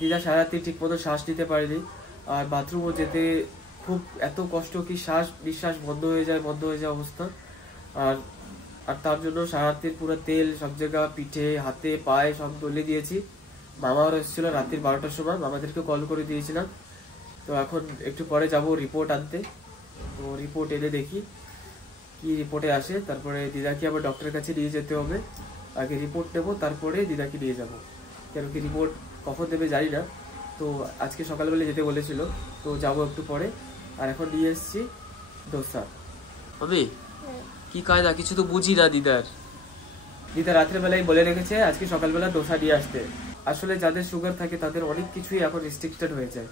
দিদা সারা রাত্রি ঠিক মতো শ্বাস নিতে পারেনি, আর বাথরুমও যেতে খুব এত কষ্ট কি শ্বাস নিঃশ্বাস বন্ধ হয়ে যায় অবস্থা। আর আর তার জন্য সারা রাত্রির পুরো তেল সব জায়গা, পিঠে হাতে পায়ে সব ডলে দিয়েছি। মামাও এসেছিল রাত্রির 12টার সময়, মামাদেরকে কল করে দিয়েছিলাম। তো এখন একটু পরে যাব রিপোর্ট আনতে। তো রিপোর্ট এনে দেখি কি রিপোর্টে আসে, তারপরে দিদাকে আবার ডক্টরের কাছে নিয়ে যেতে হবে। আগে রিপোর্ট নেবো, তারপরে দিদাকে নিয়ে যাব। কেন কি রিপোর্ট কখন দেবে জানি না, তো আজকে সকালবেলা যেতে বলেছিল, তো যাবো একটু পরে। আর এখন নিয়ে এসছি দোসা। আমি কি কায়দা কিছু তো বুঝি না দিদার। দিদা রাত্রেবেলায় বলে রেখেছে আজকে সকালবেলা ডোসা নিয়ে আসতে। আসলে যাদের সুগার থাকে তাদের অনেক কিছুই এখন রেস্ট্রিক্টেড হয়ে যায়,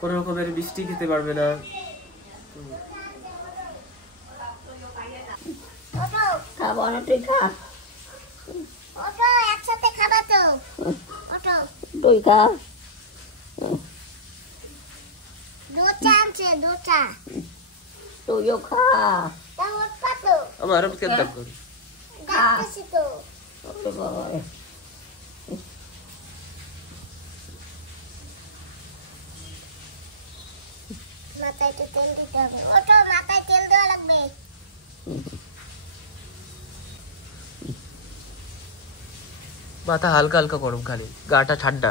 কোনো রকমের মিষ্টি খেতে পারবে না। একসাথে খাবা তো, দোচা আনছে, দোচা তুইও খা। আমার আর কেন কর দেখতেছি তো। মাথায় তো তেল দিতে হবে। ওঠো, মাথায় তেল দেওয়া লাগবে। মাথা হালকা হালকা গরম, খালি গাটা ঠান্ডা।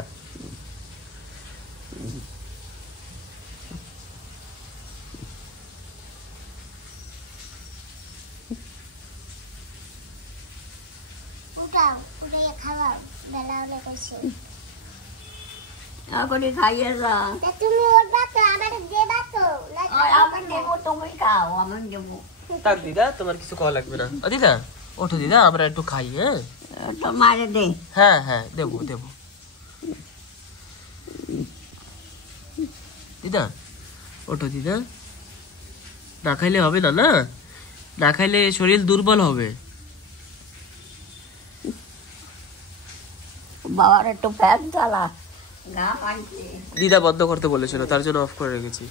উঠাও, উঠে খাওয়াও, বেলা অনেক হয়েছে। এখনই খাইয়ে যা। তুমি উঠবা তো, আমার দেবা তো। আমি দেবো, তুমি খাও, আমি দেবো। তাক দিদা, তোমার কিছু খাওয়া লাগবে না। দিদা ওঠো দিদা, আমরা একটু খাই। হ্যাঁ তো মারে দে। হ্যাঁ হ্যাঁ দেবো দেবো। দিদা ওঠো দিদা, না খাইলে হবে না, না না খাইলে শরীর দুর্বল হবে। বাবার একটু ফ্যান চালা, গা পাইছে। দিদা বন্ধ করতে বলেছিল, তার জন্য অফ করে রেখেছি।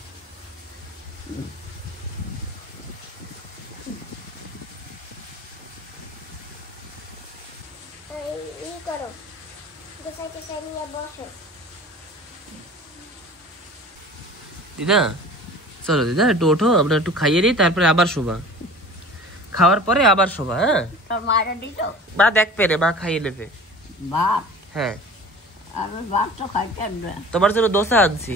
এই করো, গোসাই টোসাই নিয়ে বসো। দিদা চলো দিদা, একটু ওঠো, আমরা একটু খাইয়ে নিই, তারপরে আবার শোবা। খাওয়ার পরে আবার শোবা। হ্যাঁ তোর মায়ের দিত মা দেখবে রে, মা খাইয়ে নেবে। ভাত? হ্যাঁ আমি ভাত তো খাইতেন না। তোমার জন্য দোসা আনছি।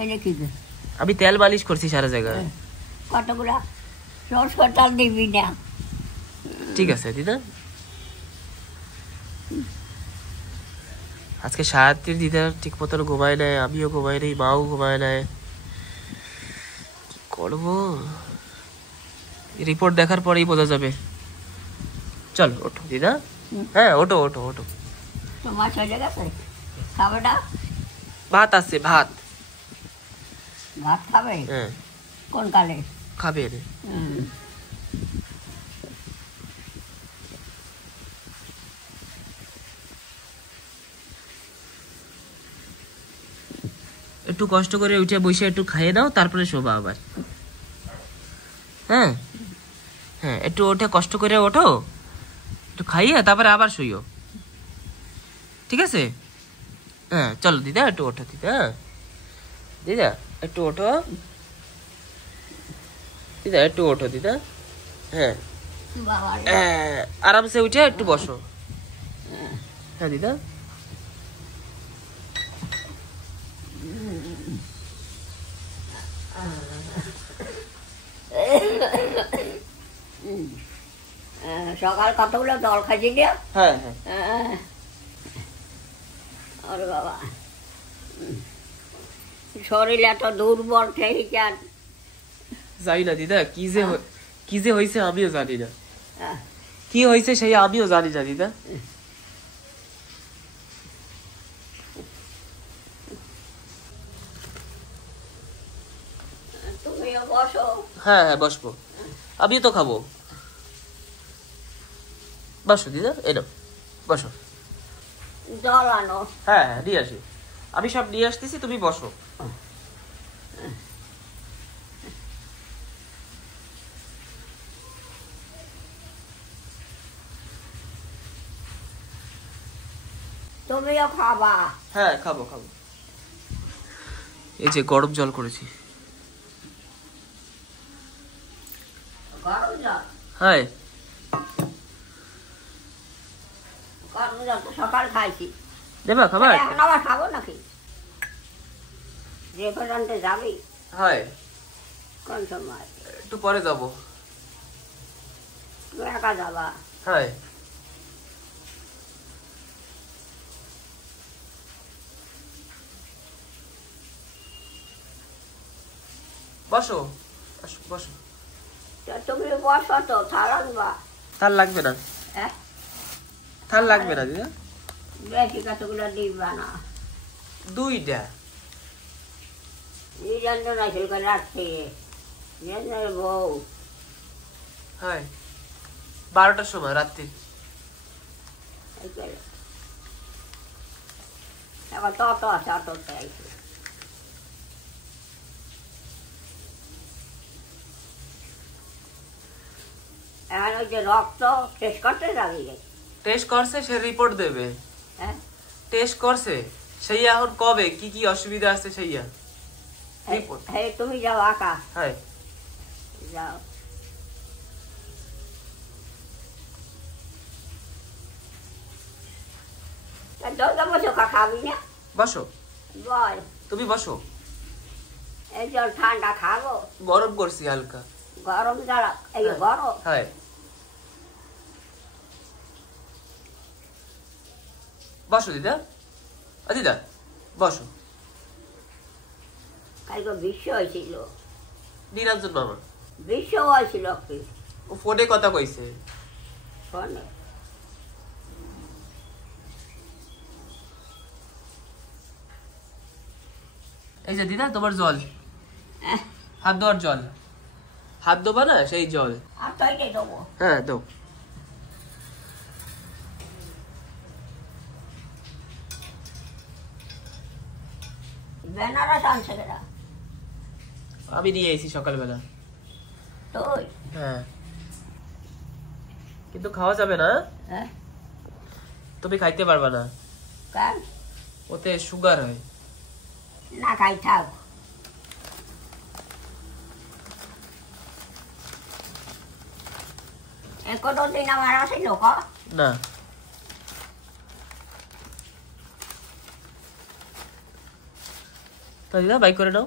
এনে কি দে? আমি তেল মালিশ করছি সারা জায়গায়। কতগুলা সরষের তেল দিবি না? ঠিক আছে দিদা। আজকে সারাত্রির দিদা ঠিক মতন ঘুমায় নেয়, আমিও ঘুমাই নেই, মাও ঘুমায় নেয়। করবো রিপোর্ট দেখার পরেই বোঝা যাবে। চল ওঠো দিদা। হ্যাঁ ওঠো ওঠো ওঠো। তোমার চলে গেছে, খাবে না? ভাত আছে, ভাত। ভাত খাবে? হ্যাঁ কোন কালে খাবে রে। একটু কষ্ট করে উঠে বসে একটু খাইয়ে দাও, তারপরে শোবা আবার। হ্যাঁ হ্যাঁ একটু ওঠে, কষ্ট করে ওঠো, একটু খাইয়ে তারপরে আবার শুইও, ঠিক আছে? হ্যাঁ চলো দিদা, একটু ওঠো দিদা। দিদা একটু ওঠো, দিদা একটু ওঠো দিদা। হ্যাঁ আরামসে উঠে একটু বসো। হ্যাঁ দিদা। সকাল কতগুলো জল খাইছি দিয়া? হ্যাঁ হ্যাঁ আরে বাবা, শরীর এত দুর্বল সেই জানি না দিদা, কি যে হয়েছে আমিও জানি না। কি হয়েছে সেই আমিও জানি না দিদা। তুমিও বসো। হ্যাঁ হ্যাঁ বসবো, আমিও তো খাবো। বসো দিদা, এনো বসো। জল আনো। হ্যাঁ হ্যাঁ নিয়ে আসি, আমি সব নিয়ে আসতেছি, তুমি বসো। তুমিও খাবা। হ্যাঁ খাবো খাবো। এই যে গরম জল করেছি। গরম জল? হ্যাঁ গরম জল তো সকাল খাইছি। দেবা খাবার? এখন আবার খাবো নাকি? রেস্টুরেন্টে যাবি? হ্যাঁ কোন সময়? একটু পরে যাবো। তুমি একা যাবা? হ্যাঁ বসো বসো। তুমি বসো তো, থাল আনবা। থাল লাগবে না। হ্যাঁ থাল লাগবে না দিদা। বেশি কতগুলো দিবা না। 2টা। নিরঞ্জন আসল করে রাখছে, নিরঞ্জনের বউ। হ্যাঁ 12টার সময় রাত্রি। এখন তত আছে, অটোতে আইছে। এখন ওই যে রক্ত টেস্ট করতে যাবি? টেস্ট করছে, সে রিপোর্ট দেবে। হ্যাঁ টেস্ট করছে, সেই এখন কবে কি কি অসুবিধা আছে সেইয়া রিপোর্ট। হ্যাঁ তুমি যাও আকা। হ্যাঁ যাও। দরজা বসো, খাবি না? বসো বল। তুমি বসো। এই জল ঠান্ডা খাবো। গরম করছি হালকা। গরম জ্বালা? এই গরম? হ্যাঁ বসো দিদা। দিদা বসো। কালকে বিশ্ব হয়েছিল। নিরঞ্জন মামা বিশ্ব হয়েছিল কি? ও ফোনে কথা কইছে। ফোনে? এই যে দিদা তোমার জল, হাত ধোয়ার জল। হাত ধোবা না সেই জল। আর তৈরি দেবো? হ্যাঁ দাও। বেনারস আনছে কেনা? আমি নিয়ে এসেছি সকালবেলা। তুই? হ্যাঁ কিন্তু খাওয়া যাবে না। হ্যাঁ তুমি খাইতে পারবা না, কেন? ওতে সুগার হয়। না খাই থাক। কোনো দিন আমার আসিল না। তো দিদা বাই করে নাও,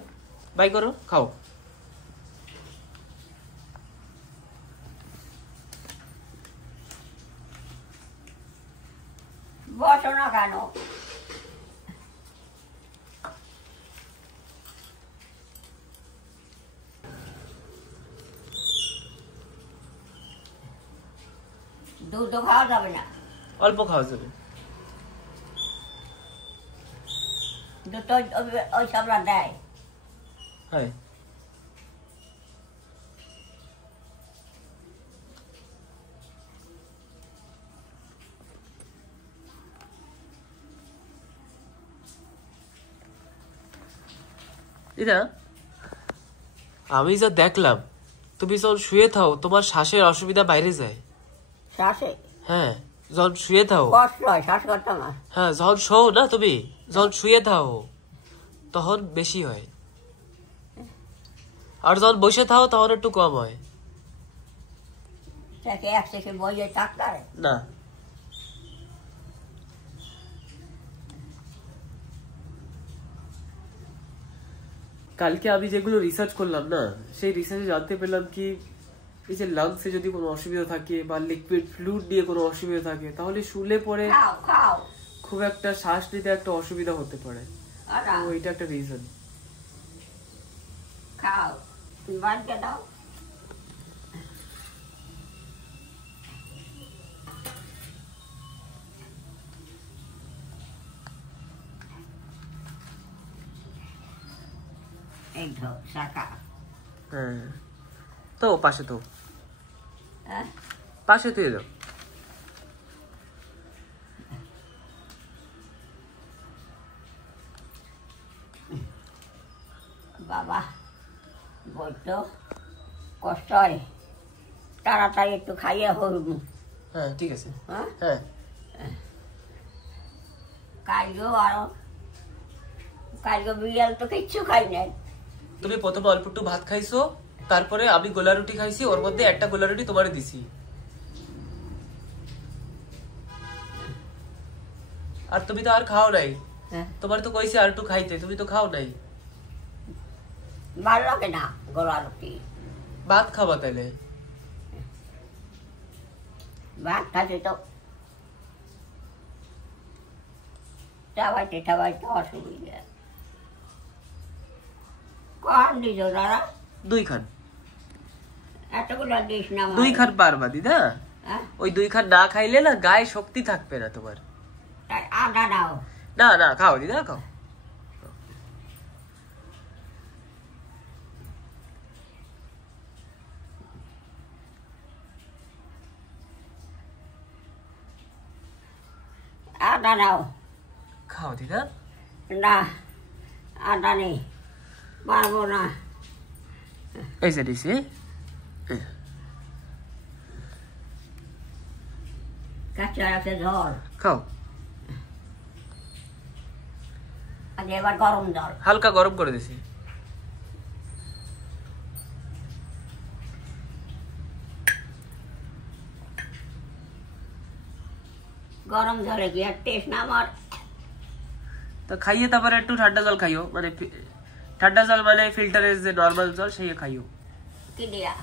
বাই করো, খাও। বসো না কেন? দুধ খাওয়া যাবে না? অল্প খাওয়া যাবে। দুধ ওই সবরা দেয়? হ্যাঁ দিদা আমি যা দেখলাম, তুমি যখন শুয়ে থাও তোমার শ্বাসের অসুবিধা বাইরে যায়। শ্বাসে? হ্যাঁ যখন শুয়ে থাও। কষ্ট হয় শ্বাস করতে না? হ্যাঁ যখন শোও না তুমি, যখন শুয়ে থাও তখন বেশি হয়, আর যখন বসে থাও তখন একটু কম হয়। এক থেকে বইয়ে ডাক্তার? না কালকে আমি যেগুলো রিসার্চ করলাম না, সেই রিসার্চে জানতে পেলাম কি এই যে লাংসে যদি কোনো অসুবিধা থাকে বা লিকুইড ফ্লুইড দিয়ে কোনো অসুবিধা থাকে, তাহলে শুলে পরে খুব একটা শ্বাস নিতে একটা অসুবিধা হতে পারে। তো এটা একটা রিজন। খাও, বাড়িতে দাও। এই ধর শাখা। হ্যাঁ তো পাশে তো, হ্যাঁ পাশে তুই দাও। বাবা বড্ড কষ্ট হয়, তাড়াতাড়ি একটু খাইয়ে হইব। হ্যাঁ ঠিক আছে। হ্যাঁ হ্যাঁ কালকে বিড়াল তো কিচ্ছু খাই নাই। তুমি প্রথমে অল্প একটু ভাত খাইছো, তারপরে আমি গোলা রুটি খাইছি, ওর মধ্যে একটা গোলা রুটি তোমারে দিছি। আর তুমি তো আর খাও নাই, তোমার তো কইছি আর একটু খাইতে, তুমি তো খাও নাই। ভালো লাগে না গোলা রুটি। ভাত খাবা তাইলে? ভাত খাতে তো চাবাইতে অসুবিধা। কখন দিছ দাদা? 2 খান। এতগুলো দিস না। 2 খান পারবা দিদা? ওই 2 খান না খাইলে না গায়ে শক্তি থাকবে না তোমার। আদা দাও। না না খাও দিদা, খাও। আদা দাও। খাও দিদা। না আদা নেই, পারবো না। এই যে দিছি। কাঁচা আছে জল। খাও। আগে এবার গরম জল। হালকা গরম করে দিছি। গরম জলে কি আর টেস্ট না আমার? তো খাইয়ে তারপরে একটু ঠান্ডা জল খাইও, মানে ঠান্ডা জল মানে ফিল্টারের যে নরমাল জল সেই খাইও। কি দিয়া?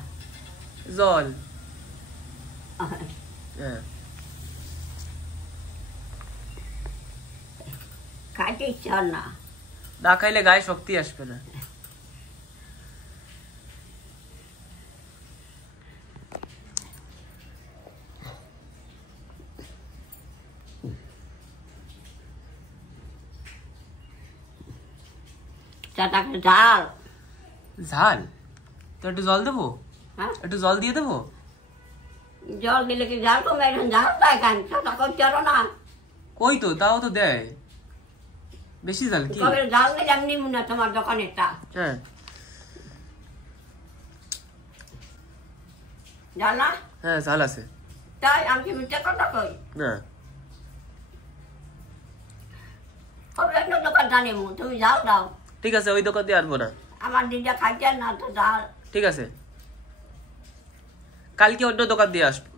জল। হ্যাঁ। খাইতে ইচ্ছা না। না খাইলে গায়ে শক্তি আসবে না। চাটাকে ঝাল। ঝাল? তো একটু জল দেবো? হ্যাঁ, একটু জল দিয়ে দেবো? জল দিলে কি ঝাল কমে? এখন ঝাল দেয় কেন? চাটা করতে পারো না। কই তো, তাও তো দেয়। বেশি ঝাল কি? কবে ঝাল দিলে আমি নিব না তোমার দোকানেরটা। হ্যাঁ। ঝাল না? হ্যাঁ ঝাল আছে। তাই আমি কি মিথ্যা কথা কই? না। কবে অন্য দোকান জানিব, তুমি ঝাল দাও। ঠিক আছে, ওই দোকান দিয়ে আনবো না। আমার দিদা খাইতে না তো ঝাল। ঠিক আছে, কালকে অন্য দোকান দিয়ে আসবো।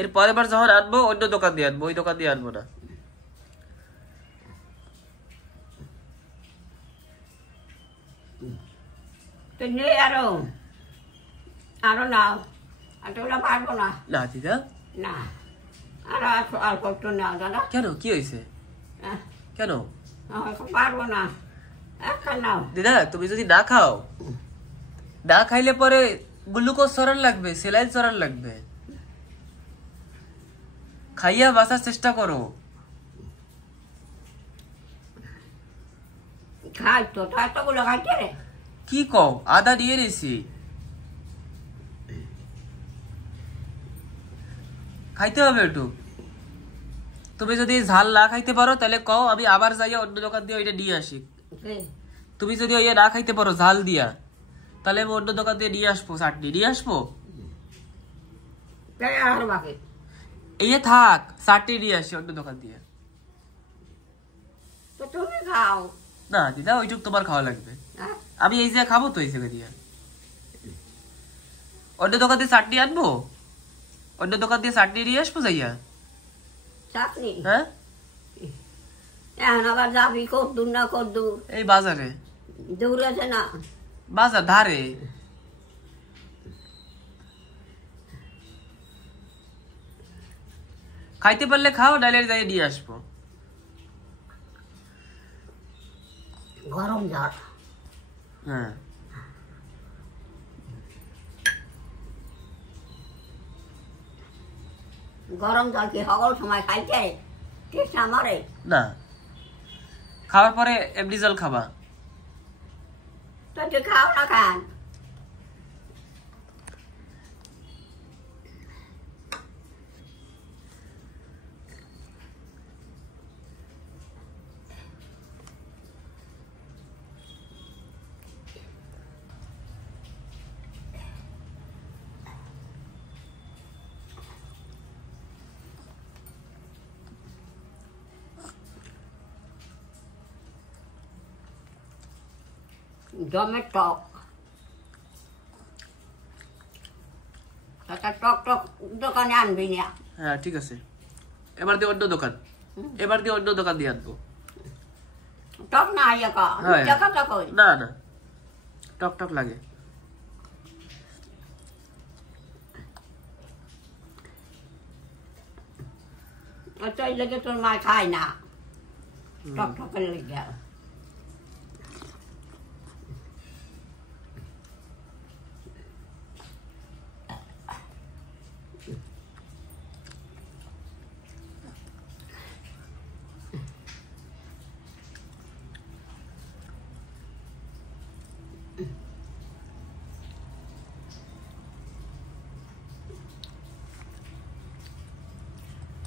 এর পরের বার যখন আনবো অন্য দোকান দিয়ে আনবো, ওই দোকান দিয়ে আনবো না। তো নিয়ে আরো নাও। এতগুলো পারবো না। না দিদা। না, আরো অল্প একটু নাও দাদা। কেন, কি হয়েছে? কেন? পারবো না, একটা নাও। দিদা তুমি যদি না খাও, না খাইলে পরে গ্লুকোজ সরান লাগবে, সেলাইন সরান লাগবে। খাইয়া বাঁচার চেষ্টা করো। খাই তো, এতগুলো খাইতে রে। কি কও? আদা নিয়ে নিছি, খাইতে হবে একটু। তুমি যদি ঝাল না খাইতে পারো তাহলে কও, আমি আবার যাইয়া অন্য দোকান দিয়ে ওইটা নিয়ে আসি। তুমি যদি ওই না খাইতে পারো ঝাল দিয়া, তাহলে আমি অন্য দোকান দিয়ে নিয়ে আসবো, চাটনি নিয়ে আসবো। এই থাক, চাটনি নিয়ে আসি অন্য দোকান দিয়ে। তুমি খাও না দিদা, ওইটুক তোমার খাওয়া লাগবে। আমি এই যে খাবো তো এই জায়গা দিয়ে। অন্য দোকান দিয়ে চাটনি আনবো, অন্য দোকান দিয়ে চাটনি নিয়ে আসবো যাইয়া। চাটনি? হ্যাঁ। এখন আবার যাবি কদ্দুর না কদ্দুর? এই বাজারে। দূর আছে না? বাজার ধারে। খাইতে পারলে খাও, নাইলে যাই নিয়ে আসবো। গরম জল। হ্যাঁ। গরম জল কি সকল সময় খাইতে চেষ্টা মারে না? খাওয়ার পরে এমনি জল খাবা। তো তুই খাও না খান। জমের টক একটা টক টক দোকানে আনবি না। হ্যাঁ ঠিক আছে, এবার দিয়ে অন্য দোকান, এবার দিয়ে অন্য দোকান দিয়ে আনবো। টক না আইয়া কা হ্যাঁ। টাকা টাকা না না, টক টক লাগে। তাই লেগে তোর মা খায় না টক টকের লেগে।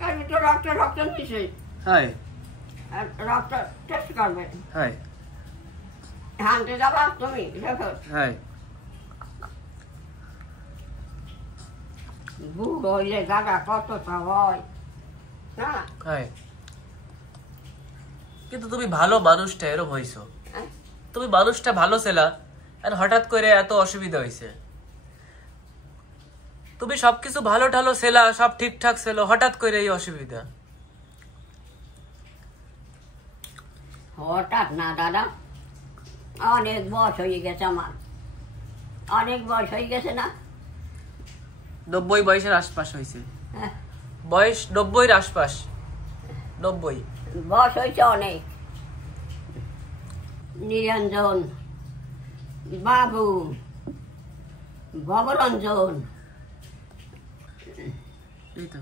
আমি তো রক্ত নিছি, হাই রক্ত টেস্ট করবে। হাই হাঁটতে যাবা তুমি দেখো হাই, বুড়ো হইলে দাদা কতটা হয় না। হাই, কিন্তু তুমি ভালো মানুষটা এরকম হইছো, হ্যাঁ? তুমি মানুষটা ভালো ছিলা আর হঠাৎ করে এত অসুবিধা হইছে। তুমি সবকিছু ভালো ঠালো ছিলা, সব ঠিকঠাক ছিল, হঠাৎ করে এই অসুবিধা। হঠাৎ না দাদা, অনেক বয়স হয়ে গেছে আমার, অনেক বয়স হয়ে গেছে না। 90 বয়সের আশপাশ হয়েছে, হ্যাঁ, বয়স 90-এর আশপাশ, 90। বয়স হয়েছে অনেক। নিরঞ্জন, বাবু, ভবরঞ্জন, এই তো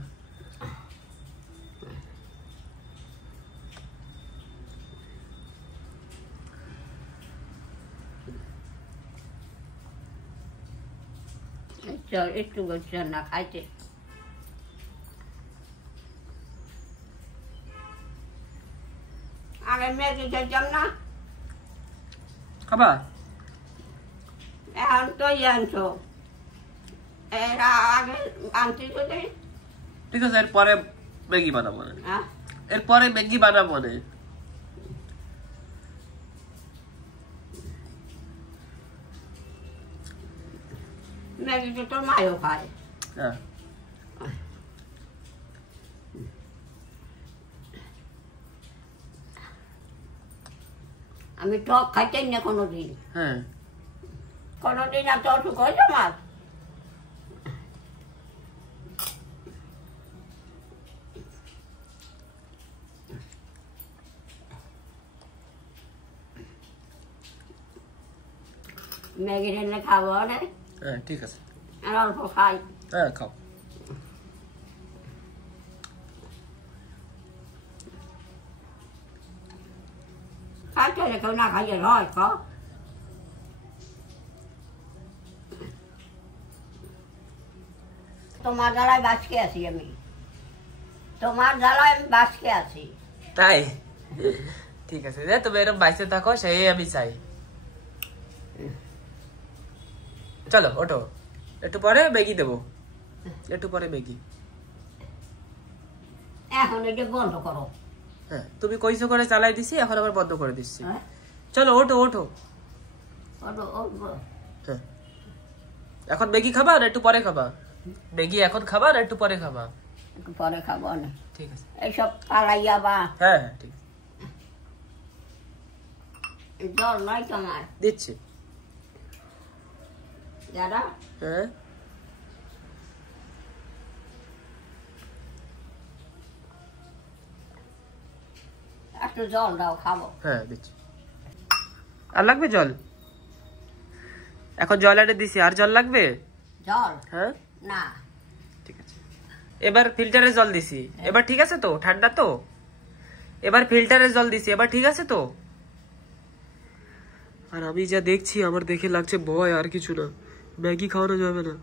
চল একটু বলছেন না খাইতে। আগে মেয়েকে খেতাম না, খাবা? এখন তো আনছো, এরা আগে আনছি যদি। ঠিক আছে, এরপরে ম্যাগি বানাবো না, হ্যাঁ, এরপরে ম্যাগি বানাবো না। ম্যাগি তো তোর মায়ও খায়। হ্যাঁ আমি টক খাইতেই না কোনোদিন, হ্যাঁ, কোনোদিন এত অসুখ হয়েছে আমার। ম্যাগি রেলে খাবো না, হ্যাঁ ঠিক আছে, আর অল্প খাই। হ্যাঁ খাও। খাইতে হলে কেউ না খাইয়ে হয় খ। তোমার জ্বালায় বাঁচকে আছি আমি, তোমার জ্বালায় আমি বাঁচকে আছি। তাই ঠিক আছে, যে তুমি এরকম বাইসে থাকো সেই আমি চাই। চলো ওঠো, একটু পরে ম্যাগি দেবো, একটু পরে ম্যাগি। এখন এটা বন্ধ করো। হ্যাঁ, তুমি কইছো করে চালাই দিছি, এখন আবার বন্ধ করে দিচ্ছি। হ্যাঁ, চলো ওঠো ওঠো। হ্যাঁ, এখন ম্যাগি খাবা না একটু পরে খাবা? ম্যাগি এখন খাবা না একটু পরে খাবা? একটু পরে খাবো না, ঠিক আছে। এইসব পালাইয়া বা হ্যাঁ হ্যাঁ ঠিক আছে, জল নয় তোমার দিচ্ছি। দাদা। হ্যাঁ একটু জল দাও খাবো। হ্যাঁ দিচ্ছি। আর লাগবে জল? এখন জল এনে দিছি, আর জল লাগবে? জল হ্যাঁ না, ঠিক আছে। এবার ফিল্টারে জল দিছি, এবার ঠিক আছে তো? ঠান্ডা তো? এবার ফিল্টারে জল দিছি, এবার ঠিক আছে তো? আর আমি যা দেখছি আমার দেখে লাগছে ভয়, আর কিছু না। ম্যাগি খাওয়ানো যাবে না,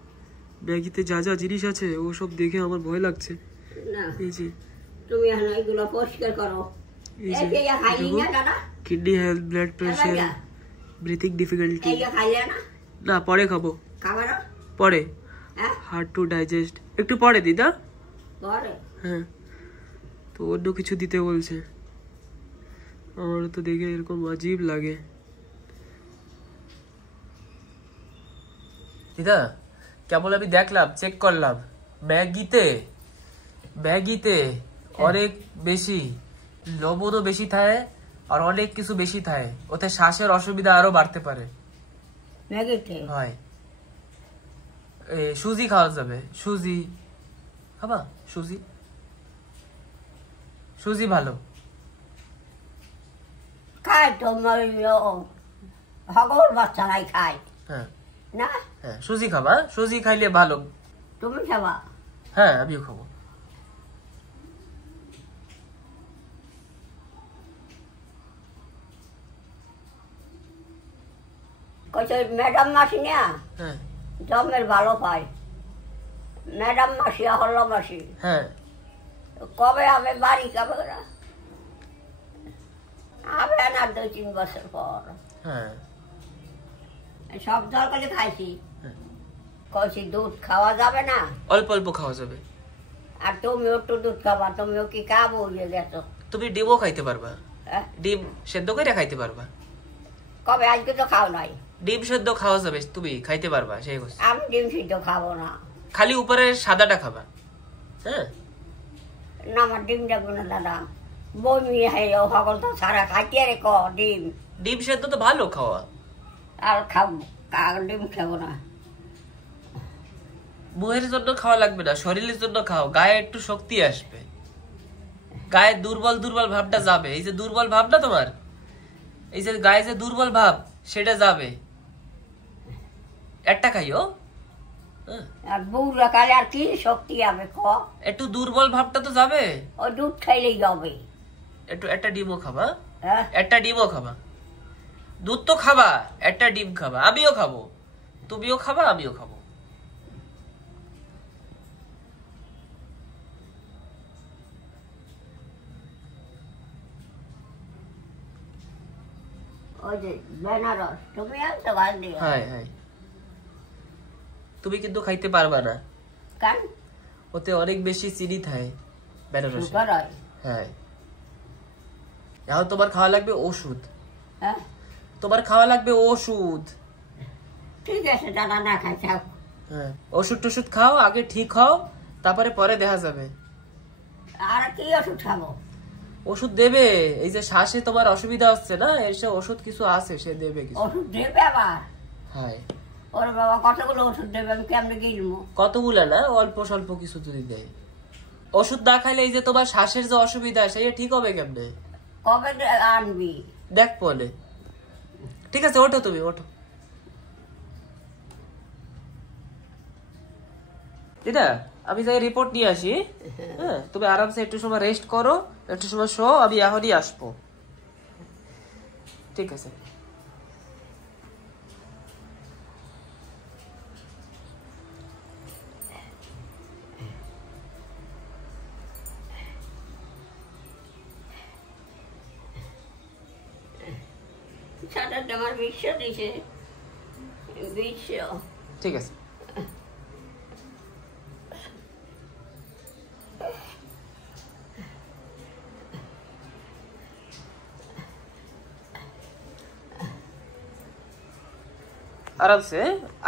ম্যাগিতে যা যা জিনিস আছে ও সব দেখে আমার ভয় লাগছে। না এই যে তুমি এখন এগুলো পরিষ্কার করো। এই যে এই খাইলি না দাদা? Kidney health, blood pressure, breathing difficulty. এই খাইলে না? না পরে খাবো, খাবার পরে। হ্যাঁ হার্ড টু ডাইজেস্ট একটু পরে দিদা। পরে হ্যাঁ, তো অন্য কিছু দিতে বলছে। আমার তো দেখে এরকম আজীব লাগে। দিদা কেবল আমি দেখলাম, চেক করলাম, ম্যাগিতে অনেক বেশি লবণও বেশি থাকে আর অনেক কিছু বেশি থাকে, ওতে শ্বাসের অসুবিধা আরো বাড়তে পারে। ম্যাগিতে হয় সুজি খাওয়া যাবে, সুজি খাবা? সুজি ভালো খায় তো, হগর বাচ্চারাই খায়। হ্যাঁ না হ্যাঁ, সুজি খাবা, সুজি খাইলে ভালো। তুমি খাবা? হ্যাঁ আমিও খাবো। ম্যাডাম মাসি না হ্যাঁ জমের ভালো পায়, ম্যাডাম মাসি হল্লা মাসি। হ্যাঁ কবে আমি বাড়ি খাবে না, হবে না 2-3 বছর পর। হ্যাঁ সব তরকারি খাইছি, কইছি দুধ খাওয়া যাবে না, অল্প অল্প খাওয়া যাবে। আর তুমিও একটু দুধ খাবা, তুমিও কি খাবো গেছো? তুমি ডিমও খাইতে পারবা, হ্যাঁ? ডিম সেদ্ধ করে খাইতে পারবা। কবে? আজকে তো খাও নাই। ডিম সেদ্ধ খাওয়া যাবে, তুমি খাইতে পারবা, সেই কথা। আমি ডিম সিদ্ধ খাবো না, খালি উপরে সাদাটা খাবা। হ্যাঁ না আমার ডিম যাবো না দাদা, বমি হয় সকল তো সারা খাইতে রে ক ডিম। ডিম সেদ্ধ তো ভালো খাওয়া। আর খাবো, ডিম খাবো না। মুখের জন্য খাওয়া লাগবে না, শরীরের জন্য খাও, গায়ে একটু শক্তি আসবে, গায়ে দুর্বল ভাবটা যাবে। এই যে দুর্বল ভাব না তোমার, এই যে গায়ে যে দুর্বল ভাব সেটা যাবে। একটা খাইও। আর বুড়া কালে আর কি শক্তি হবে ক? একটু দুর্বল ভাবটা তো যাবে। ওই দুধ খাইলেই যাবে। একটা ডিমও খাবা, হ্যাঁ একটা ডিমও খাবা, দুধ তো খাবা, একটা ডিম খাবা, আমিও খাবো, তুমিও খাবা, আমিও খাবো। ওই যে বেনারস তুমি আনছো গাছ দিয়ে। হ্যাঁ হ্যাঁ, তুমি কিন্তু খাইতে পারবা না, কারণ ওতে অনেক বেশি চিনি থাকে বেনারসে। সুগার হয়। হ্যাঁ, এখন তোমার খাওয়া লাগবে ওষুধ, হ্যাঁ তোমার খাওয়া লাগবে ওষুধ। ঠিক আছে দাদা, না খাই থাক। হ্যাঁ, ওষুধ টষুধ খাও, আগে ঠিক হও, তারপরে পরে দেখা যাবে। আর কি ওষুধ খাবো? ওষুধ দেবে, এই যে শ্বাসে তোমার অসুবিধা হচ্ছে না, এসে ওষুধ কিছু আছে, সে দেবে কিছু। ওষুধ দেবে আবার? হ্যাঁ, ওর বাবা কতগুলো ওষুধ দেবে, আমি কেমনে কিনবো? কতগুলা না, অল্প স্বল্প কিছু যদি দেয়। ওষুধ না খাইলে এই যে তোমার শ্বাসের যে অসুবিধা সেটা ঠিক হবে কেমনে? কবে আনবি? দেখ পরে। ঠিক আছে, ওঠো, তুমি ওঠো। দিদা আমি যাই রিপোর্ট নিয়ে আসি। হ্যাঁ, তুমি আরামসে একটু সময় রেস্ট করো, একটু সময় শো, আমি এখনই আসবো। ঠিক আছে। সাঁতারটা আমার বিশ্ব দিছে, বিশ্ব। ঠিক আছে।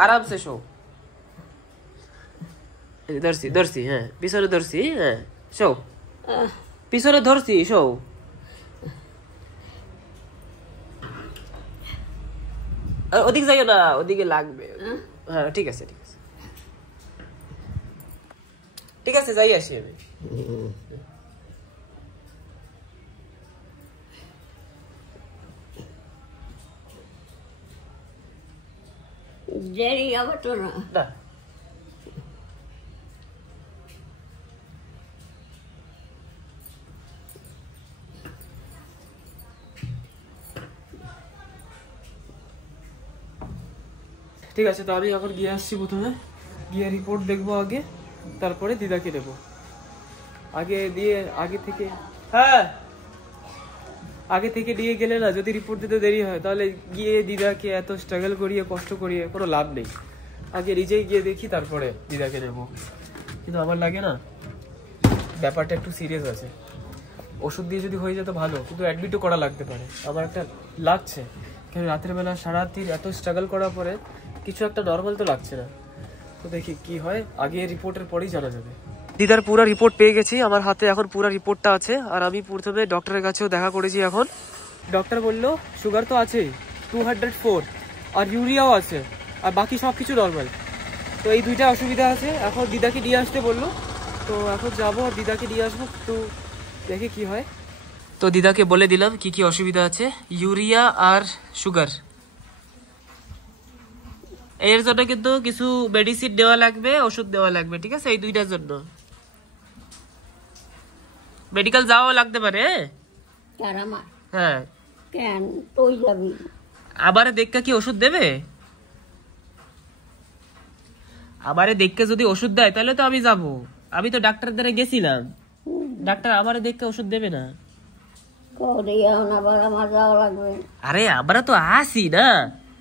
আরামসে শো। ধরছি, হ্যাঁ পিছনে ধরছি, হ্যাঁ শো, পিছনে ধরছি, শো। ওদিকে যাইও না, ওদিকে লাগবে। হ্যাঁ ঠিক আছে, ঠিক আছে, যাই আসি আমি। দেরি হবে তো না? না, ঠিক আছে। তো আমি এখন গিয়ে আসছি, প্রথমে গিয়ে রিপোর্ট দেখবো আগে, তারপরে দিদাকে দেবো। আগে থেকে দিয়ে গেলে না, যদি রিপোর্ট দিতে দেরি হয় তাহলে গিয়ে দিদাকে এত স্ট্রাগল করিয়ে কষ্ট করিয়ে কোনো লাভ নেই। আগে নিজেই গিয়ে দেখি, তারপরে দিদাকে নেবো। কিন্তু আমার লাগে না ব্যাপারটা একটু সিরিয়াস আছে। ওষুধ দিয়ে যদি হয়ে যেত ভালো, কিন্তু অ্যাডমিটও করা লাগতে পারে। আমার একটা লাগছে, কারণ রাতের বেলা সারারাত্রির এত স্ট্রাগল করার পরে কিছু একটা নর্মাল তো লাগছে না। তো দেখি কি হয়, আগে রিপোর্টের পরেই জানা যাবে। দিদার পুরো রিপোর্ট পেয়ে গেছি, আমার হাতে এখন পুরো রিপোর্টটা আছে। আর আমি প্রথমে ডক্টরের কাছেও দেখা করেছি। এখন ডক্টর বললো সুগার তো আছেই 204, আর ইউরিয়াও আছে, আর বাকি সব কিছু নর্মাল। তো এই দুইটা অসুবিধা আছে। এখন দিদাকে নিয়ে আসতে বললো, তো এখন যাবো আর দিদাকে নিয়ে আসবো, তো দেখে কি হয়। তো দিদাকে বলে দিলাম কি কি অসুবিধা আছে, ইউরিয়া আর সুগার। এর জন্য কিন্তু কিছু মেডিসিন দেওয়া লাগবে, ওষুধ দেওয়া লাগবে, ঠিক আছে? এই দুইটার জন্য মেডিকেল যাওয়া লাগতে পারে। হ্যাঁ, কেন তুই যাবি? আমারে দেখে কি ওষুধ দেবে? আমারে দেখে যদি ওষুধ দেয় তাহলে তো আমি যাব। আমি তো ডাক্তার দ্বারা গেছিলাম, ডাক্তার আমারে দেখে ওষুধ দেবে না। আমার যাওয়া লাগবে। আরে আমরা তো আসি না,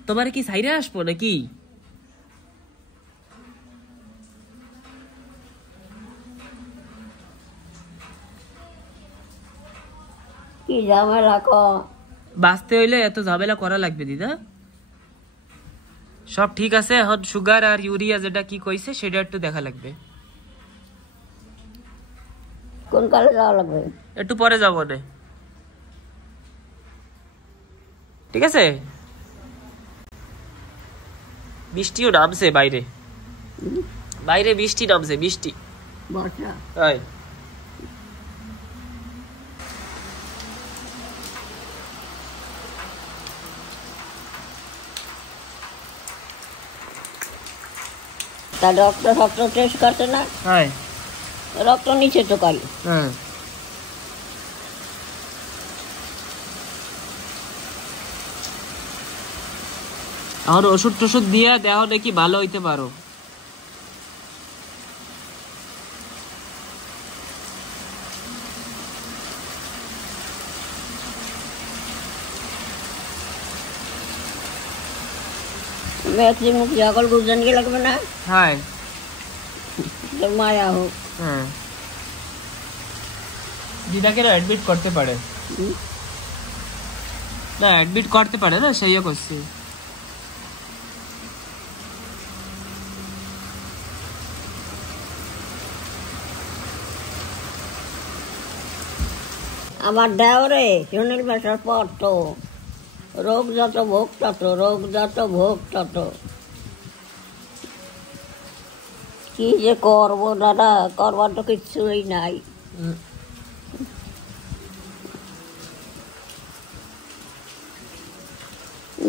তোমার কি সাইরে আসবো নাকি? কি ঝামেলা বাঁচতে হইলে এত ঝামেলা করা লাগবে দিদা? সব ঠিক আছে, এখন সুগার আর ইউরিয়া যেটা কি কইছে সেটা একটু দেখা লাগবে। কোন কালে যাওয়া লাগবে? একটু পরে যাবো না, ঠিক আছে? বৃষ্টিও নামছে বাইরে, বাইরে বৃষ্টি নামছে, বৃষ্টি। বর্ষা? হয়। তা ডক্টর টেস্ট করছে না? হয়, রক্ত নিচে তো কাল। হ্যাঁ। আর ওষুধ টষুধ দিয়া দেওয়া নাকি ভালো হইতে পারো। মুখ সকল গুজন কে লাগবে না? হ্যাঁ, মায়া হোক। হ্যাঁ, দিদাকে অ্যাডমিট করতে পারে না, অ্যাডমিট করতে পারে না, সেইও করছি। আমার দেওরে সুনীল বাসার পর তো রোগ যত ভোগ তত, রোগ যত ভোগ তত। কি যে করবো দাদা, করবার তো কিচ্ছুই নাই।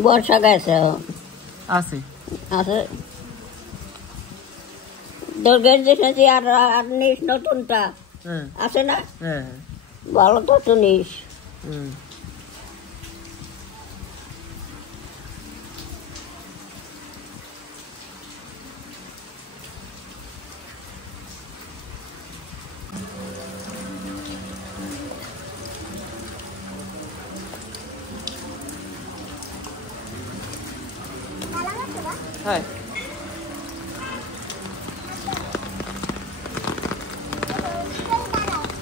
বর্ষা গেছে আছে আছে দুর্গের দেখেছি, আর নিস নতুনটা আছে না? ভালো তো নিস। হ্যাঁ,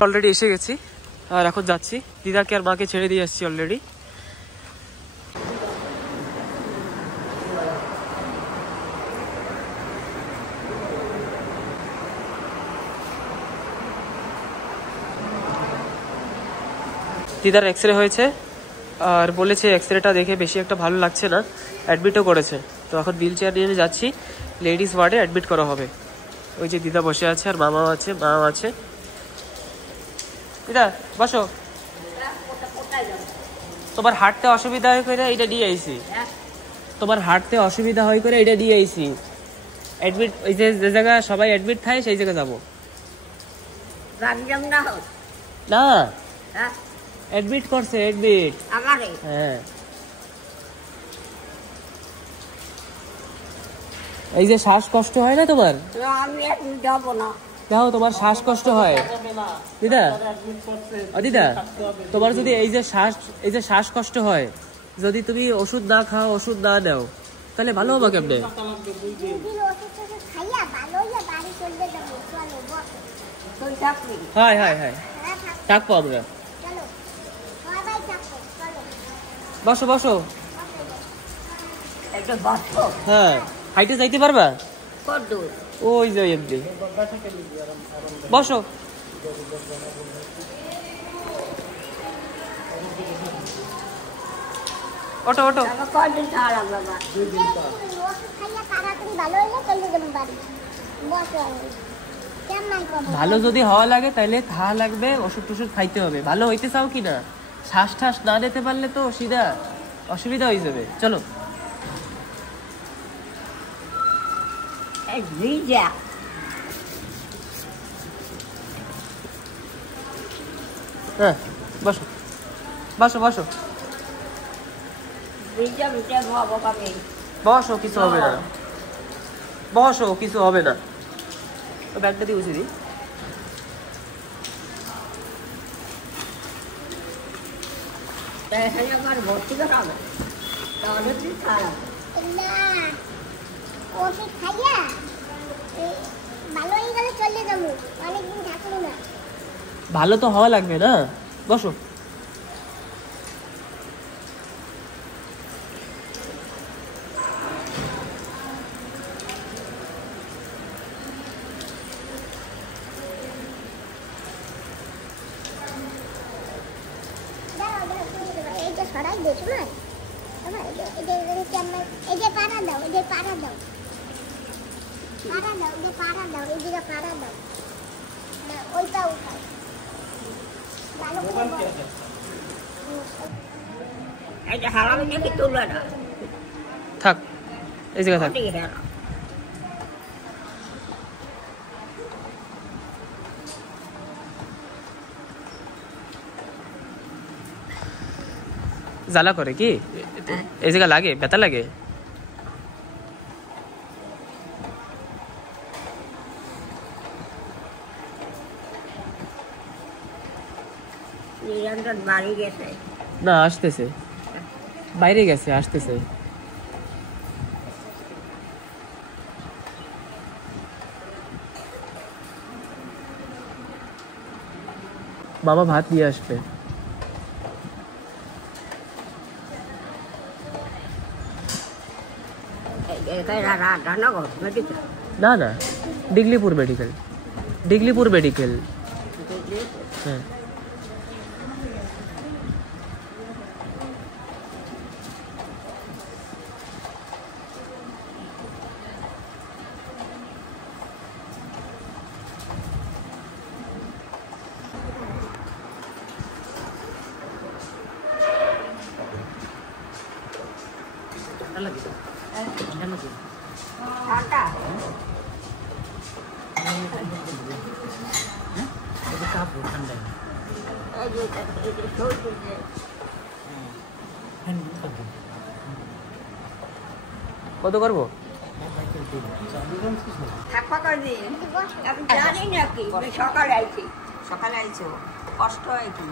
অলরেডি এসে গেছি আর এখন যাচ্ছি। দিদাকে আর মাকে ছেড়ে দিয়ে আসছি অলরেডি। দিদার এক্সরে হয়েছে আর বলেছে এক্সরেটা দেখে বেশি একটা ভালো লাগছে না, অ্যাডমিটও করেছে। তো এখন হুইল চেয়ার নিয়ে যাচ্ছি, লেডিস ওয়ার্ডে অ্যাডমিট করা হবে। ওই যে দিদা বসে আছে আর মামাও আছে, মাও আছে। দিদা বসো। তোমার হাঁটতে অসুবিধা হয় করে এটা দিয়ে আইছি, তোমার হাঁটতে অসুবিধা হয় করে এটা দিয়ে আইছি। অ্যাডমিট ওই যে জায়গায় সবাই অ্যাডমিট থাকে সেই জায়গায় যাবো না। অ্যাডমিট করছে, অ্যাডমিট। হ্যাঁ, এই যে শ্বাসকষ্ট হয় না তোমার? আমি এখন যাবো না। দেখো তোমার শ্বাসকষ্ট হয় দিদা, দিদা তোমার যদি এই যে শ্বাসকষ্ট হয়, যদি তুমি ওষুধ না খাও, ওষুধ না নাও, তাহলে ভালো হবে কেমনে? হ্যাঁ হ্যাঁ হ্যাঁ, থাকবো আমরা। বসো বসো। একটা বাচ্চা হ্যাঁ হাইটে যাইতে পারবা? কত দূর? ওই যে এমনি বসো। ওটো ওটো। কয়দিন থাকলাম বাবা? ওষুধ খাইয়া তাড়াতাড়ি ভালো হইলে চলে যাবো বাড়ি। বসো কেমন করবো? ভালো যদি হওয়া লাগে তাহলে খাওয়া লাগবে, ওষুধ টষুধ খাইতে হবে। ভালো হইতে চাও কি না? শ্বাস ঠাস না দিতে পারলে তো সিধা অসুবিধা হয়ে যাবে। চলো। এই ভিজা হ্যাঁ বসো বসো বসো ভিজা ভিজা খাবো কবে? বসো, কিছু হবে না। বসো, কিছু হবে না। ব্যাগটা দিয়ে বসে দিই। এখানে আমার ভর্তি করাবে, তাহলে তুই খারাপ। না ওষুধ খাইয়া ভালো হয়ে গেলে চলে যাবো, অনেকদিন থাকবো না। ভালো তো হওয়া লাগবে না। বসো। এইটা সরাই দিয়েছো না? এই যে পাড়া দাও, এই যে পাড়া দাও, পাড়া দাও, এই যে পাড়া দাও, এই দিকে পাড়া দাও, ওইটা উঠাও ভালো করে। এটা হারামি নাকি তুলবে না? থাক, এই জায়গায় থাক। ওদিকে হারাম। জ্বালা করে কি? এই জায়গা লাগে, ব্যথা লাগে? নিরঞ্জন বাড়ি গেছে। না, আসতেছে, বাইরে গেছে, আসতেছে। মামা ভাত নিয়ে আসবে। রাধানগর মেডিকেল? না না, ডিগলিপুর মেডিকেল। ডিগলিপুর মেডিকেল। হ্যাঁ। ঠান্ডা? কত করবো? থাকবা কয়দিন? আমি জানি নাকি, সকালে আইছি। সকালে আইছো, কষ্ট হয় কি?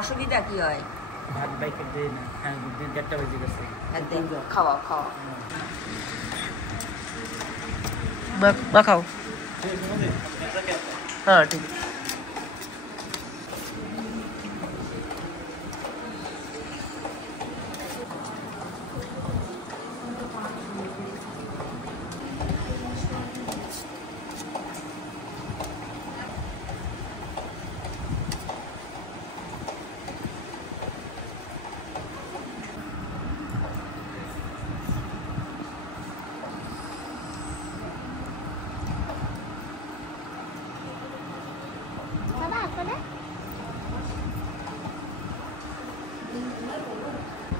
অসুবিধা কি হয়? ভাত বাইকে দিই না, হ্যাঁ 4টা বেজে গেছে। একদিন খাওয়া খাওয়া মা খাও। হ্যাঁ ঠিক আছে।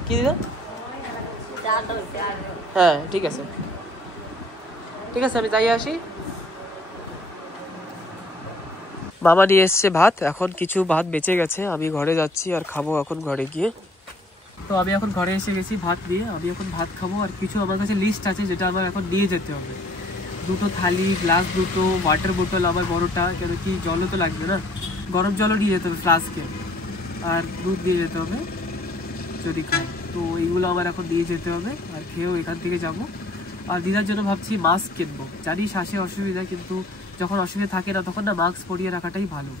কি দিদা? হ্যাঁ ঠিক আছে, ঠিক আছে, আমি যাই আসি। মামা নিয়ে এসছে ভাত, এখন কিছু ভাত বেঁচে গেছে, আমি ঘরে যাচ্ছি আর খাবো এখন ঘরে গিয়ে। তো আমি এখন ঘরে এসে গেছি ভাত দিয়ে, আমি এখন ভাত খাবো। আর কিছু আমার কাছে লিস্ট আছে যেটা আমার এখন নিয়ে যেতে হবে। 2টো থালি, গ্লাস 2টো, ওয়াটার বোতল আমার বড়টা, কেন কি জলও তো লাগবে না, গরম জলও নিয়ে যেতে হবে ফ্লাস্কে, আর দুধ দিয়ে যেতে হবে যদি খাই। তো এইগুলো আমার এখন দিয়ে যেতে হবে, আর খেয়েও এখান থেকে যাব। আর দিদার জন্য ভাবছি মাস্ক কিনবো। জানি শ্বাসে অসুবিধা, কিন্তু যখন অসুবিধা থাকে না তখন না মাস্ক পরিয়ে রাখাটাই ভালো।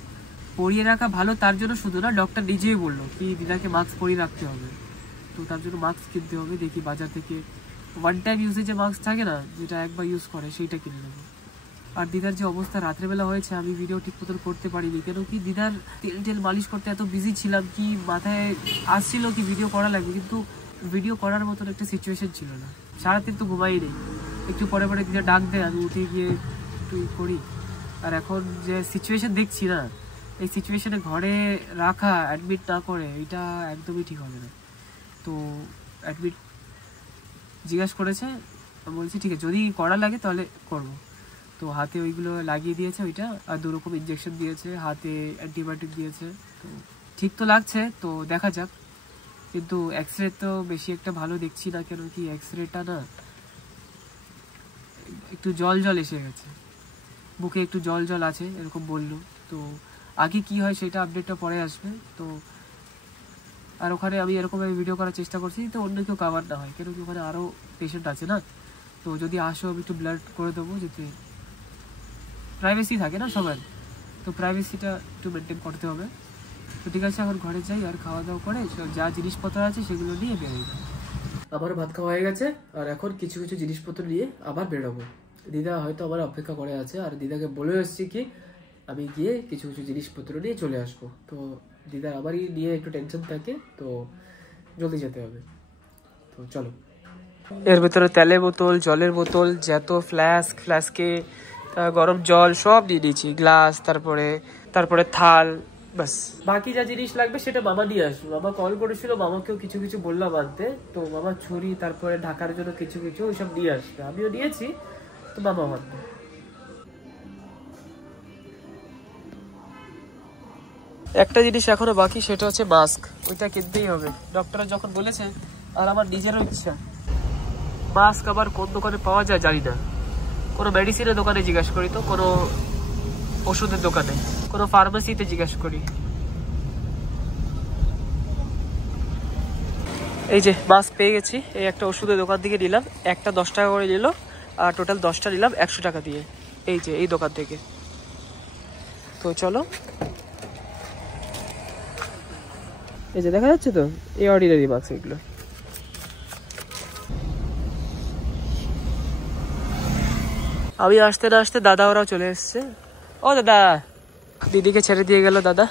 পরিয়ে রাখা ভালো তার জন্য শুধু না, ডক্টর নিজেই বললো কি দিদাকে মাস্ক পরিয়ে রাখতে হবে। তো তার জন্য মাস্ক কিনতে হবে, দেখি বাজার থেকে ওয়ান টাইম ইউজে যে মাস্ক থাকে না, যেটা একবার ইউজ করে, সেইটা কিনে নেবো। আর দিদার যে অবস্থা রাত্রেবেলা হয়েছে, আমি ভিডিও ঠিক মতন করতে পারিনি, কেন কি দিদার তেল মালিশ করতে এত বিজি ছিলাম কি মাথায় আসছিল কি ভিডিও করা লাগবে, কিন্তু ভিডিও করার মতন একটা সিচুয়েশন ছিল না। সারাদিন তো ঘুমাই নেই, একটু পরে পরে দিদা ডাক দেয়, আমি উঠে গিয়ে একটু করি। আর এখন যে সিচুয়েশন দেখছি না, এই সিচুয়েশনে ঘরে রাখা অ্যাডমিট না করে এটা একদমই ঠিক হবে না। তো অ্যাডমিট জিজ্ঞাসা করেছে, বলছি ঠিক আছে যদি করা লাগে তাহলে করবো। তো হাতে ওইগুলো লাগিয়ে দিয়েছে ওইটা, আর 2 রকম ইঞ্জেকশন দিয়েছে, হাতে অ্যান্টিবায়োটিক দিয়েছে। তো ঠিক তো লাগছে, তো দেখা যাক। কিন্তু এক্সরে তো বেশি একটা ভালো দেখছি না, কেন কি এক্সরেটা না একটু জল এসে গেছে, বুকে একটু জল আছে এরকম বললো। তো আগে কি হয় সেটা আপডেটটা পরে আসবে। তো আর ওখানে আমি এরকমভাবে ভিডিও করার চেষ্টা করছি তো অন্য কেউ কাভার না হয়, কেন কি ওখানে আরও পেশেন্ট আছে না। তো যদি আসো আমি একটু ব্লাড করে দেবো, যাতে প্রাইভেসি থাকে না সবার, তো প্রাইভেসিটা একটু মেনটেন করতে হবে। তো ঠিক আছে, এখন ঘরে যাই আর খাওয়া দাওয়া করে যা জিনিসপত্র আছে সেগুলো নিয়ে বেরোই। আবার ভাত খাওয়া হয়ে গেছে, আর এখন কিছু জিনিসপত্র নিয়ে আবার বেরোবো। দিদা হয়তো আমার অপেক্ষা করে আছে, আর দিদাকে বলে এসেছি কি আমি গিয়ে কিছু জিনিসপত্র নিয়ে চলে আসবো। তো দিদার আবারই নিয়ে একটু টেনশন থাকে, তো জলদি যেতে হবে। তো চলো। এর ভেতরে তেলের বোতল, জলের বোতল, যত ফ্লাস্কে গরম জল সব দিয়ে দিয়েছি, গ্লাস, তারপরে থাল, বাস। বাকি যা জিনিস লাগবে সেটা মামা নিয়ে আসবে। মামা কল করেছিল, মামাকেও কিছু বললাম আনতে। তো মামা ছুরি, তারপরে ঢাকার জন্য কিছু ওইসব নিয়ে আসবে, আমিও নিয়েছি, তো মামা আনবে। একটা জিনিস এখনো বাকি, সেটা হচ্ছে মাস্ক। ওইটা কিনতেই হবে, ডক্টর যখন বলেছে। আর আমার নিজেরও ইচ্ছা, মাস্ক আবার কোন দোকানে পাওয়া যায় জানি না। কোনো মেডিসিনের দোকানে জিজ্ঞাসা করি, তো কোনো ওষুধের দোকানে, কোনো ফার্মেসিতে জিজ্ঞাসা করি। এই যে মাস্ক পেয়ে গেছি, এই একটা ওষুধের দোকান থেকে নিলাম, একটা 10 টাকা করে নিল, আর টোটাল 10টা নিলাম 100 টাকা দিয়ে, এই যে এই দোকান থেকে। তো চলো, এই যে দেখা যাচ্ছে তো, এই অর্ডিনারি মাস্ক এগুলো। আমি আসতে না আসতে দাদা ওরাও চলে এসছে। ও দাদা, দিদিকে ছেড়ে দিয়ে গেল দাদা।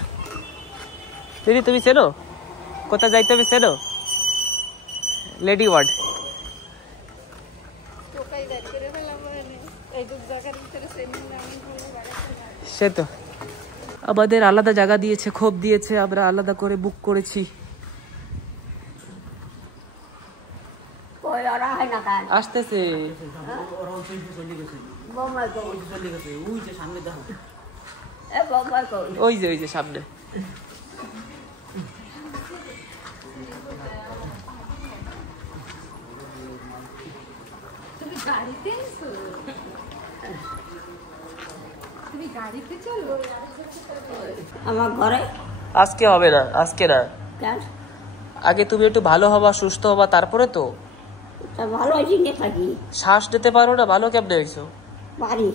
দিদি তুমি চেনো কোথায় যাইতে হবে, চেনো? Lady word. সে তো আমাদের আলাদা জায়গা দিয়েছে, খোপ দিয়েছে, আমরা আলাদা করে বুক করেছি। আসতেছে ওই যে সামনে। আমার ঘরে আজকে হবে না, আজকে না, আগে তুমি একটু ভালো হবা, সুস্থ হবা, তারপরে তো। ভালো হয়েছি, থাকি। শ্বাস নিতে পারো না, ভালো কেমনে হয়েছো? পারি,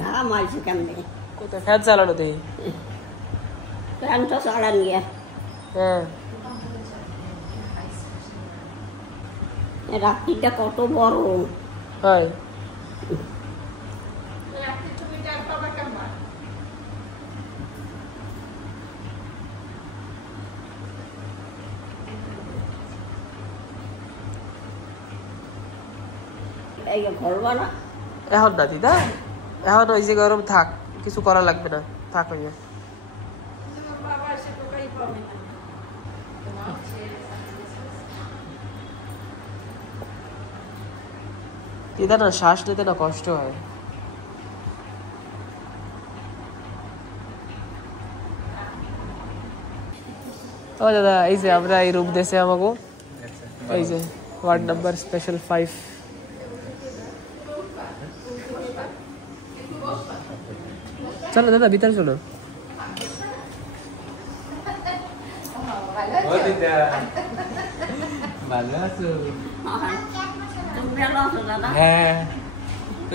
ঘাম আসছে কেমনে। কোথায় ফ্যান চালানো দেই? ফ্যান তো চালান গিয়া। হ্যাঁ, রাত্রিটা কত বড়। হয় এখন না দিদা, এখন ওই যে গরম থাক, কিছু করা লাগবে না, থাক। হইয়া দিদা না শ্বাস নিতে না কষ্ট হয়। ও দাদা, এই যে আমরা এই রুম দিয়েছে আমাকে, এই যে ওয়ার্ড নাম্বার স্পেশাল 5। চলো দাদা ভিতরে চলো। হ্যাঁ,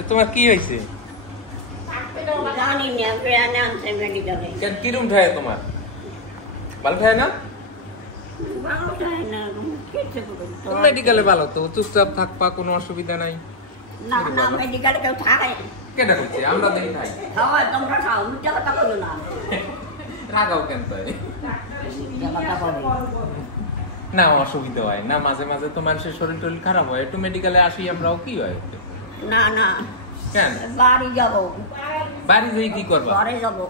তোমার কি হয়েছে? কিরম ঠায় তোমার? ভালো ঠায় না? কিচ্ছু করি না। মেডিকেলে ভালো তো, চুপচাপ থাকবা, কোনো অসুবিধা নাই। না না মেডিকেলে কেউ থাকে কেটা করছে? আমরা দেখি খাই। খাওয়া তোমরা খাও, মিথ্যা কথা বলো না। রাগাও কেন তাই? মিথ্যা কথা বলো না অসুবিধা হয় না, মাঝে মাঝে তো মানুষের শরীর টরীর খারাপ হয়, একটু মেডিকেলে আসি আমরাও, কি হয়? না না কেন বাড়ি যাবো, বাড়ি যাই কি করবা? ঘরে যাবো।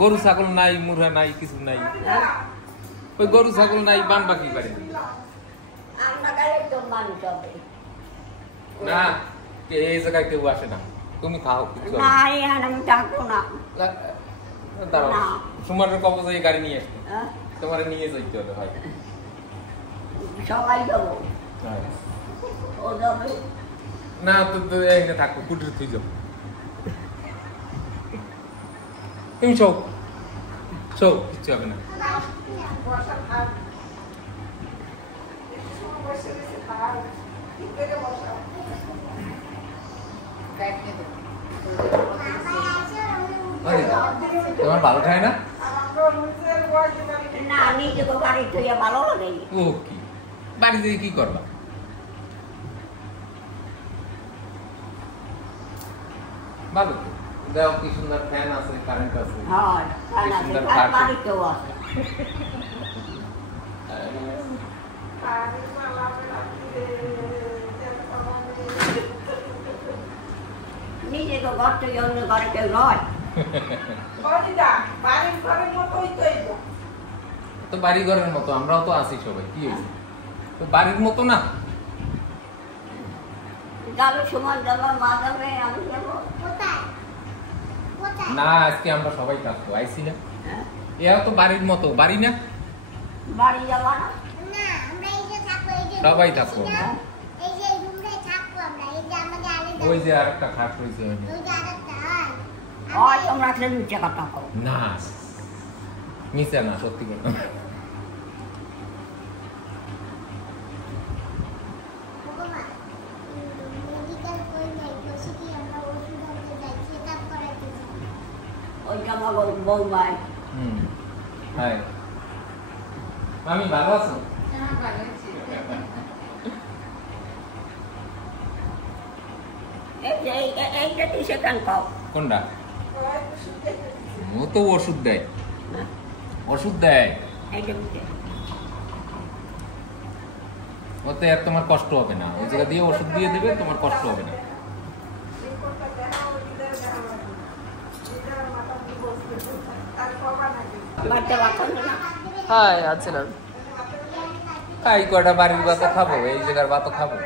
গরু ছাগল নাই, মুরগা নাই, কিছু নাই। হ্যাঁ? ওই গরু ছাগল নাই, বানবা কি বাড়ি? আমরা গেলে তো মানুষ হবে না এই জায়গায় কেউ আসে না, তুমি খাও কিছু হবে না, এখন আমি থাকবো না। না। দাঁড়াও, না। সুমারের কবজে গাড়ি নিয়ে আসবে, হ্যাঁ? তোমার নিয়ে যাইতে হবে ভাই। সবাই যাবো, ও যাবে। না তো এখানে থাকো, কুটির তুই যাবো, তুমি শোক শোক, কিচ্ছু হবে না। তোমার ভালো খায় না? না নিজেকে বাড়ি থেকে ভালো লাগে। ও কি বাড়ি থেকে কি করবা? ভালো তো, দেখো কি সুন্দর ফ্যান আছে, কারেন্ট আছে। হ্যাঁ কি সুন্দর খাট। বাড়িতেও আছে। নিজেকে ঘর থেকে অন্য ঘরে কেউ নয়। তো বাড়ি ঘরের মতো আমরাও তো আছি সবাই, কি হয়েছে? তো বাড়ির মতো না? যাবে সময় যাবে, মা যাবে, আমি যাবো। কোথায় কোথায় না আজকে আমরা সবাই থাকবো, আইছি না। হ্যাঁ? এরা তো বাড়ির মতো, বাড়ি না? বাড়ি যাবা না? না আমরা এই যে থাকবো, এই যে সবাই থাকবো। এই যে রুমে থাকবো আমরা, এই যে আমাদের আলাদা ওই যে আরেকটা খাট রয়েছে ওই যে। ওই যে আরেকটা হয় তোমরা একটা মিথ্যে কথা কও। না মিশে না, সত্যি করে না। ভগবান মেডিকেল কই নাই, বসে কি আমরা ওষুধ আনতে যাই, চেকআপ করাইতে যাই। ওইটা আমার বৌমায়। হাই মামি, ভালো আছো? এইটা তুই সেখান খাও। কোনটা? ও তো ওষুধ দেয়, ওষুধ দেয়, এইটা মিথ্যে। ওতে আর তোমার কষ্ট হবে না, ওই জায়গা দিয়ে ওষুধ দিয়ে দেবে, তোমার কষ্ট হবে না। বাচ্চা বাচ্চা না হ্যাঁ আছে না। তাই কয়টা বাড়ির ভাতও খাবো, এই জায়গার ভাতও খাবো।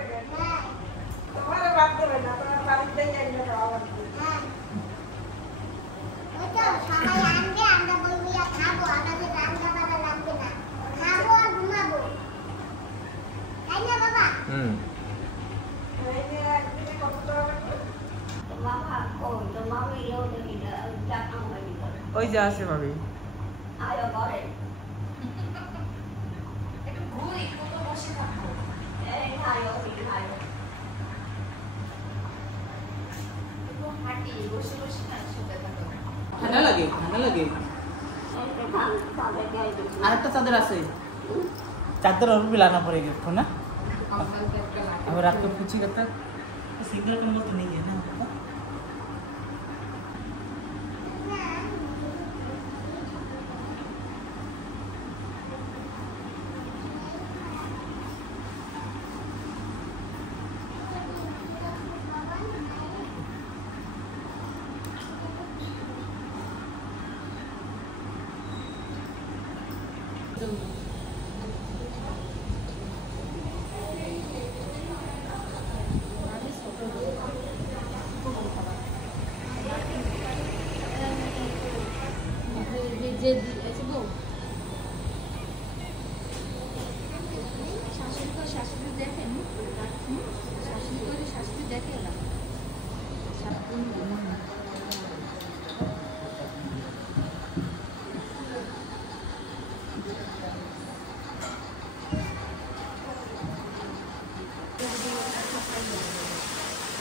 ওই তো সবাই আনবে, আমরা বইয়া খাবো, আমাদের রান্না বান্না লাগবে না, খাবো আর ঘুমাবো, তাই না বাবা? মামা কই তো মামি এও দেখি না চাকরি হয়নি করে। ওই যে আছে মামি। আয়ো করে এই আয়ো আয়ো ঠান্ডা লাগে, ঠান্ডা লাগে। আরেকটা চাদর আছে, চাদর और भी लाना पड़ेगा इसको ना। अब रात को पूछिएगा तक सिंगल कमरा तो नहीं है ना आपका?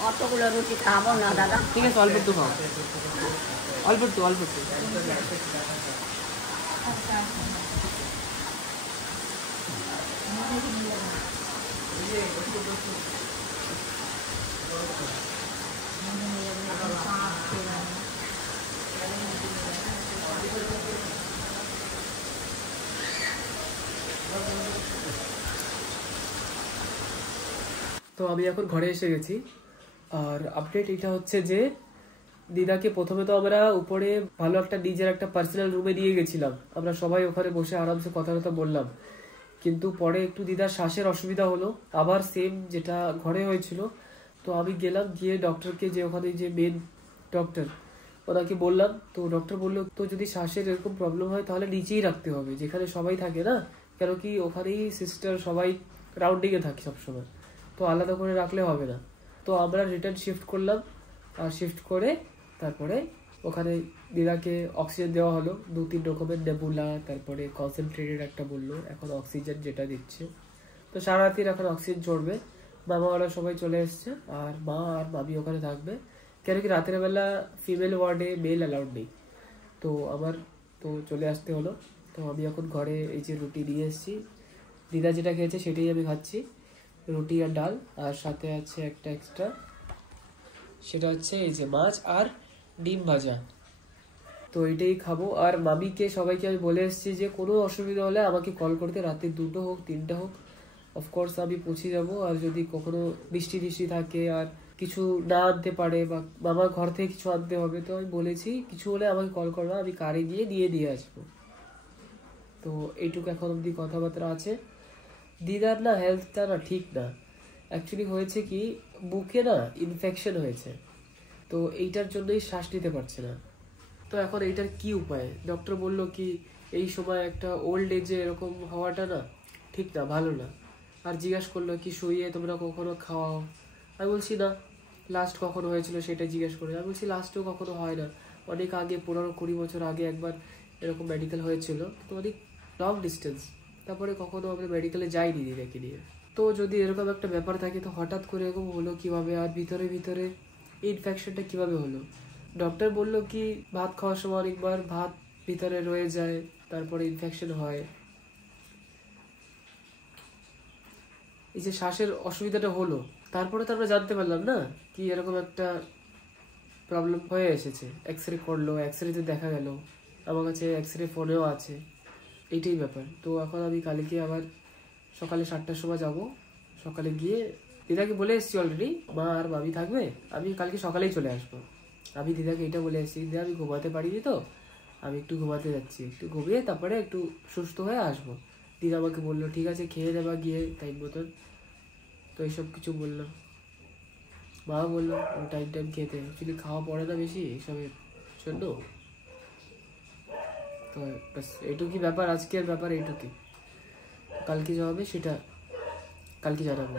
অতগুলো রুটি খাবো না দাদা। ঠিক আছে, অল্প একটু খাও, অল্প একটু, অল্প একটু। তো আমি এখন ঘরে এসে গেছি আর আপডেট এটা হচ্ছে যে দিদাকে প্রথমে তো আমরা উপরে ভালো একটা নিজের একটা পার্সোনাল রুমে নিয়ে গেছিলাম, আমরা সবাই ওখানে বসে আরামসে কথা বললাম। কিন্তু পরে একটু দিদার শ্বাসের অসুবিধা হলো, আবার সেম যেটা ঘরে হয়েছিল। তো আমি গেলাম, গিয়ে ডক্টরকে, যে ওখানে যে মেন ডক্টর, ওনাকে বললাম। তো ডক্টর বললো তো যদি শ্বাসের এরকম প্রবলেম হয় তাহলে নিচেই রাখতে হবে, যেখানে সবাই থাকে না, কেন কি ওখানেই সিস্টার সবাই রাউন্ডিংয়ে থাকে সবসময়, তো আলাদা করে রাখলে হবে না। তো আমরা রিটার্ন শিফট করলাম, আর শিফট করে তারপরে ওখানে দিদাকে অক্সিজেন দেওয়া হলো, 2-3 রকমের নেবুলা, তারপরে কনসেন্ট্রেটেড একটা বললো, এখন অক্সিজেন যেটা দিচ্ছে। তো সারা রাতির এখন অক্সিজেন চড়বে। মামা ওরা সবাই চলে এসছে, আর মা আর মামি ওখানে থাকবে, কেন কি রাতের বেলা ফিমেল ওয়ার্ডে মেল অ্যালাউড নেই। তো আমার তো চলে আসতে হলো। তো আমি এখন ঘরে এই যে রুটি নিয়ে এসেছি, দিদা যেটা খেয়েছে সেটাই আমি খাচ্ছি, রুটি আর ডাল, আর সাথে আছে একটা এক্সট্রা, সেটা হচ্ছে এই যে মাছ আর ডিম ভাজা। তো এইটাই খাবো। আর মামিকে সবাইকে আমি বলে এসেছি যে কোনো অসুবিধা হলে আমাকে কল করতে, রাতে 2টো হোক 3টা হোক, অফকোর্স আমি পৌঁছে যাবো। আর যদি কখনো বৃষ্টি থাকে আর কিছু না আনতে পারে বা মামার ঘর থেকে কিছু আনতে হবে, তো আমি বলেছি কিছু হলে আমাকে কল করবো, আমি কারে গিয়ে দিয়ে আসবো। তো এইটুকু এখন অব্দি কথাবার্তা আছে। দিদার না হেলথটা না ঠিক না, অ্যাকচুয়ালি হয়েছে কি বুকে না ইনফেকশন হয়েছে, তো এইটার জন্যই শ্বাস নিতে পারছে না। তো এখন এইটার কি উপায়? ডক্টর বললো কি এই সময় একটা ওল্ড এজে এরকম হওয়াটা না ঠিক না, ভালো না। আর জিজ্ঞাসা করলো কি শুয়ে তোমরা কখনো খাওয়াও? আমি বলছি না। লাস্ট কখনো হয়েছিল সেটা জিজ্ঞেস করে, আমি বলছি লাস্টেও কখনো হয় না, অনেক আগে 15-20 বছর আগে একবার এরকম মেডিকেল হয়েছিল, তো অনেক লং ডিস্টেন্স, তারপরে কখনো আমরা মেডিকেলে যাইনি দিদাকে নিয়ে। তো যদি এরকম একটা ব্যাপার থাকে তো হঠাৎ করে এরকম হলো কিভাবে, আর ভিতরে ইনফেকশনটা কিভাবে হলো? ডক্টর বললো কি ভাত খাওয়ার সময় অনেকবার ভাত ভিতরে রয়ে যায়, তারপরে ইনফেকশন হয়। এই যে শ্বাসের অসুবিধাটা হলো, তারপরে তো আমরা জানতে পারলাম না কি এরকম একটা প্রবলেম হয়ে এসেছে। এক্সরে করলো, এক্সরেতে দেখা গেল, আমার কাছে এক্সরে ফোনেও আছে, এইটাই ব্যাপার। তো এখন আমি কালকে আবার সকালে 7টার সময় যাব, সকালে গিয়ে দিদাকে বলে এসেছি অলরেডি, মা আর মামি থাকবে, আমি কালকে সকালেই চলে আসবো। আমি দিদাকে এটা বলে এসেছি, দিদা আমি ঘুমাতে পারিনি, তো আমি একটু ঘুমাতে যাচ্ছি, একটু ঘুমিয়ে তারপরে একটু সুস্থ হয়ে আসবো। দিদা আমাকে বললো ঠিক আছে খেয়ে দেবা গিয়ে টাইম মতন, তো এইসব কিছু বললো। মা বললো টাইম খেতে, অ্যাকচুয়ালি খাওয়া পড়ে না বেশি এইসবের জন্য। তো ব্যাস এইটুকুই ব্যাপার, আজকের ব্যাপার এইটুকুই। কালকে যা হবে সেটা কালকে জানাবো।